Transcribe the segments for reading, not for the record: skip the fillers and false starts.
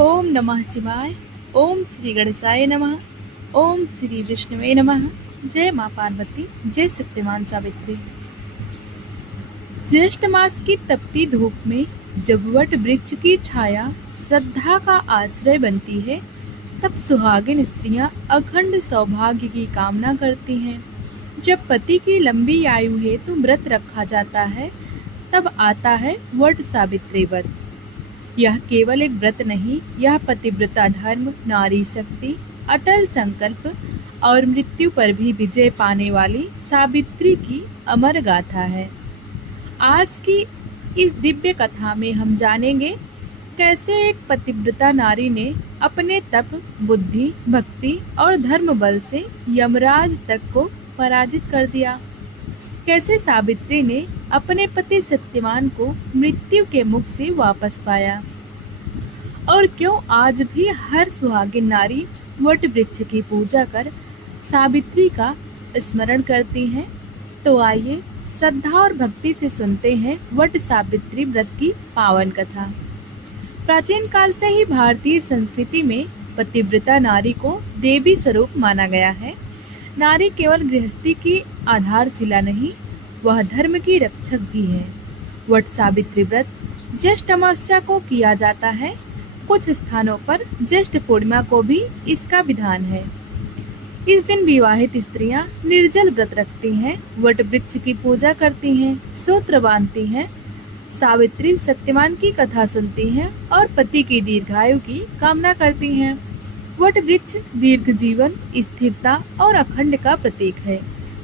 ओम नमः शिवाय। ओम श्री गणेशाय नमः। ओम श्री विष्णुवे नमः। जय माँ पार्वती, जय सत्यवान सावित्री। ज्येष्ठ मास की तपती धूप में जब वट वृक्ष की छाया श्रद्धा का आश्रय बनती है, तब सुहागिन स्त्रियां अखंड सौभाग्य की कामना करती हैं। जब पति की लंबी आयु हेतु व्रत रखा जाता है, तब आता है वट सावित्री व्रत। यह केवल एक व्रत नहीं, यह पतिव्रता धर्म, नारी शक्ति, अटल संकल्प और मृत्यु पर भी विजय पाने वाली सावित्री की अमर गाथा है। आज की इस दिव्य कथा में हम जानेंगे कैसे एक पतिव्रता नारी ने अपने तप, बुद्धि, भक्ति और धर्म बल से यमराज तक को पराजित कर दिया। कैसे सावित्री ने अपने पति सत्यवान को मृत्यु के मुख से वापस पाया, और क्यों आज भी हर सुहागिन नारी वट वृक्ष की पूजा कर सावित्री का स्मरण करती हैं। तो आइए श्रद्धा और भक्ति से सुनते हैं वट सावित्री व्रत की पावन कथा। प्राचीन काल से ही भारतीय संस्कृति में पतिव्रता नारी को देवी स्वरूप माना गया है। नारी केवल गृहस्थी की आधारशिला नहीं, वह धर्म की रक्षक भी है। वट सावित्री व्रत ज्येष्ठ अमावस्या को किया जाता है। कुछ स्थानों पर ज्येष्ठ पूर्णिमा को भी इसका विधान है। इस दिन विवाहित स्त्रियां निर्जल व्रत रखती हैं, वट वृक्ष की पूजा करती हैं, सूत्र बांधती हैं, सावित्री सत्यवान की कथा सुनती हैं और पति की दीर्घायु की कामना करती हैं। वट वृक्ष दीर्घ जीवन, स्थिरता और अखंड का प्रतीक है।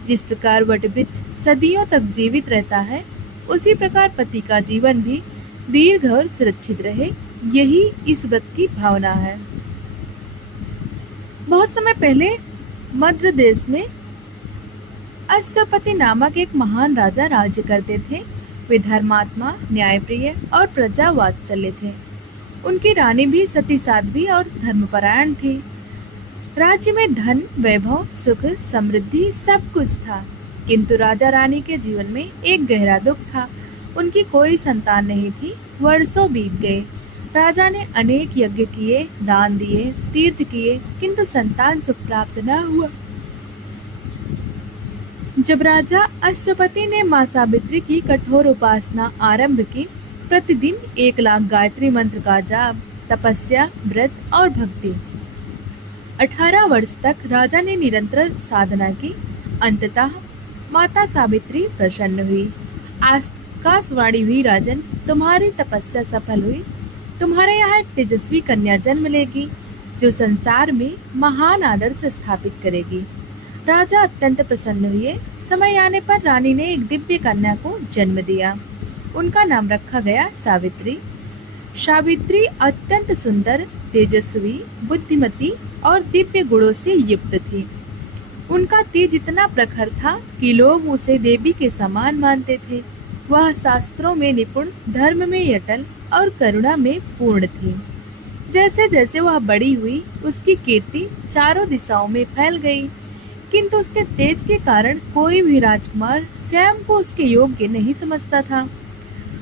जिस प्रकार वट वृक्ष सदियों तक जीवित रहता है, उसी प्रकार पति का जीवन भी दीर्घ और सुरक्षित रहे, यही इस व्रत की भावना है। बहुत समय पहले मद्र देश में अश्वपति नामक एक महान राजा राज्य करते थे। वे धर्मात्मा, न्यायप्रिय और प्रजा वात्सल्य थे। उनकी रानी भी सती साध्वी और धर्मपरायण थी। राज्य में धन, वैभव, सुख, समृद्धि सब कुछ था, किंतु राजा रानी के जीवन में एक गहरा दुख था। उनकी कोई संतान नहीं थी। वर्षों बीत गए। राजा ने अनेक यज्ञ किए, दान दिए, तीर्थ किए, किंतु संतान सुख प्राप्त न हुआ। जब राजा अश्वपति ने मां सावित्री की कठोर उपासना आरंभ की, प्रतिदिन 1,00,000 गायत्री मंत्र का जाप, तपस्या, व्रत और भक्ति, 18 वर्ष तक राजा ने निरंतर साधना की। अंततः माता सावित्री प्रसन्न हुई। आकाशवाणी हुई, राजन, तुम्हारी तपस्या सफल हुई। तुम्हारे यहाँ एक तेजस्वी कन्या जन्म लेगी, जो संसार में महान आदर्श स्थापित करेगी। राजा अत्यंत प्रसन्न हुए। समय आने पर रानी ने एक दिव्य कन्या को जन्म दिया। उनका नाम रखा गया सावित्री। सावित्री अत्यंत सुंदर, तेजस्वी, बुद्धिमती और दिव्य गुणों से युक्त थी। उनका तेज इतना प्रखर था कि लोग उसे देवी के समान मानते थे। वह शास्त्रों में निपुण, धर्म में अटल और करुणा में पूर्ण थी। जैसे जैसे वह बड़ी हुई, उसकी कीर्ति चारों दिशाओं में फैल गई, किंतु उसके तेज के कारण कोई भी राजकुमार स्वयं को उसके योग्य नहीं समझता था।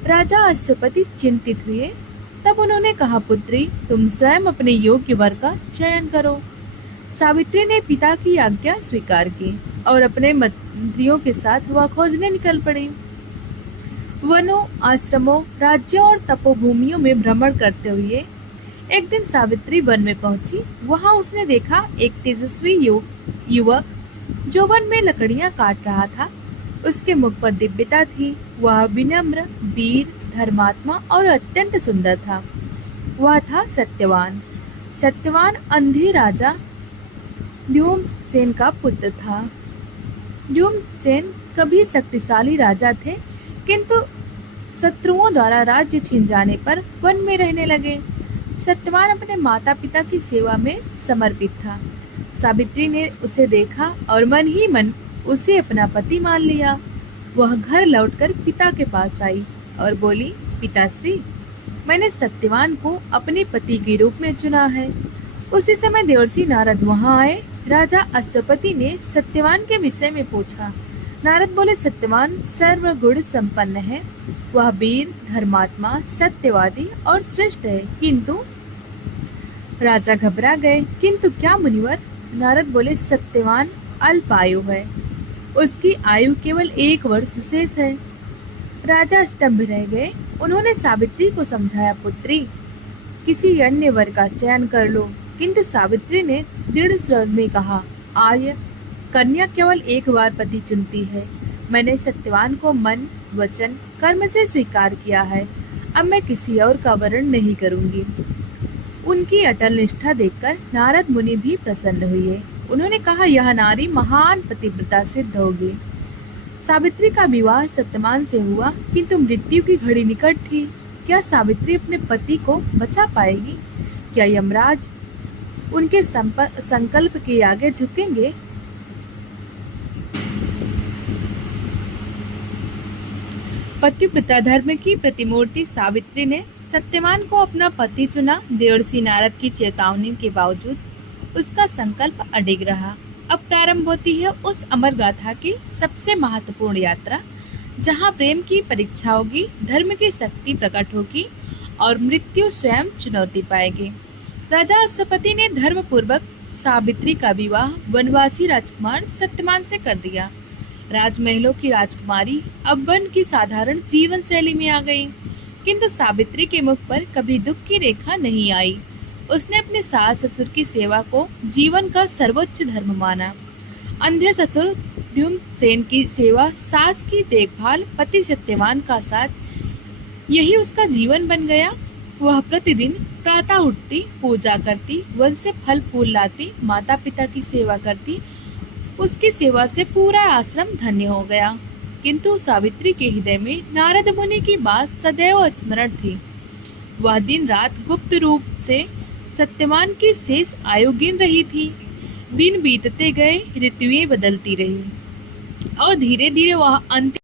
राजा अश्वपति चिंतित हुए। तब उन्होंने कहा, पुत्री, तुम स्वयं अपने योग्य वर का चयन करो। सावित्री ने पिता की आज्ञा स्वीकार की और अपने मंत्रियों के साथ वह खोजने निकल पड़ी। वनों, आश्रमों, राज्यों और तपोभूमियों में भ्रमण करते हुए एक दिन सावित्री वन में पहुंची। वहां उसने देखा एक तेजस्वी युवक जो वन में लकड़ियां काट रहा था। उसके मुख पर दिव्यता थी। वह विनम्र, वीर, धर्मात्मा और अत्यंत सुंदर था। वह था सत्यवान। सत्यवान अंधे राजा द्युम्नसेन का पुत्र था। द्युम्नसेन कभी शक्तिशाली राजा थे, किंतु शत्रुओं द्वारा राज्य छीन जाने पर वन में रहने लगे। सत्यवान अपने माता पिता की सेवा में समर्पित था। सावित्री ने उसे देखा और मन ही मन उसे अपना पति मान लिया। वह घर लौटकर पिता के पास आई और बोली, पिताश्री, मैंने सत्यवान को अपने पति के रूप में चुना है। उसी समय देवर्षि नारद वहां आए। राजा अश्वपति ने सत्यवान के विषय में पूछा। नारद बोले, सत्यवान सर्वगुण संपन्न है। वह वीर, धर्मात्मा, सत्यवादी और श्रेष्ठ है, किंतु राजा घबरा गए। किंतु क्या मुनिवर? नारद बोले, सत्यवान अल्पायु है, उसकी आयु केवल 1 वर्ष शेष है। राजा स्तंभ रह गए। उन्होंने सावित्री को समझाया, पुत्री, किसी अन्य वर का चयन कर लो। किंतु सावित्री ने दृढ़ स्वर में कहा, आर्य, कन्या केवल एक बार पति चुनती है। मैंने सत्यवान को मन, वचन, कर्म से स्वीकार किया है। अब मैं किसी और का वरण नहीं करूंगी। उनकी अटल निष्ठा देखकर नारद मुनि भी प्रसन्न हुए। उन्होंने कहा, यह नारी महान पतिव्रता सिद्ध होगी। सावित्री का विवाह सत्यवान से हुआ, किंतु मृत्यु की घड़ी निकट थी। क्या सावित्री अपने पति को बचा पाएगी? क्या यमराज उनके संकल्प के आगे झुकेंगे? पतिव्रता धर्म की प्रतिमूर्ति सावित्री ने सत्यवान को अपना पति चुना। देवर्षि नारद की चेतावनी के बावजूद उसका संकल्प अडिग रहा। अब प्रारंभ होती है उस अमर गाथा की सबसे महत्वपूर्ण यात्रा, जहां प्रेम की परीक्षा होगी, धर्म की शक्ति प्रकट होगी और मृत्यु स्वयं चुनौती पाएगी। राजा अश्वपति ने धर्म पूर्वक सावित्री का विवाह वनवासी राजकुमार सत्यवान से कर दिया। राजमहलों की राजकुमारी अब वन की साधारण जीवन शैली में आ गई, किंतु सावित्री के मुख पर कभी दुख की रेखा नहीं आई। उसने अपने सास ससुर की सेवा को जीवन का सर्वोच्च धर्म माना। अंधे ससुर द्युम्नसेन की सेवा, सास की देखभाल, पति सत्यवान का साथ, यही उसका जीवन बन गया। वह प्रतिदिन प्रातः उठती, पूजा करती, वन से फल फूल लाती, माता पिता की सेवा करती। उसकी सेवा से पूरा आश्रम धन्य हो गया। किंतु सावित्री के हृदय में नारद मुनि की बात सदैव स्मरण थी। वह दिन रात गुप्त रूप से सत्यवान की शेष आयु गिन रही थी। दिन बीतते गए, ऋतुएं बदलती रही और धीरे धीरे वह अंतिम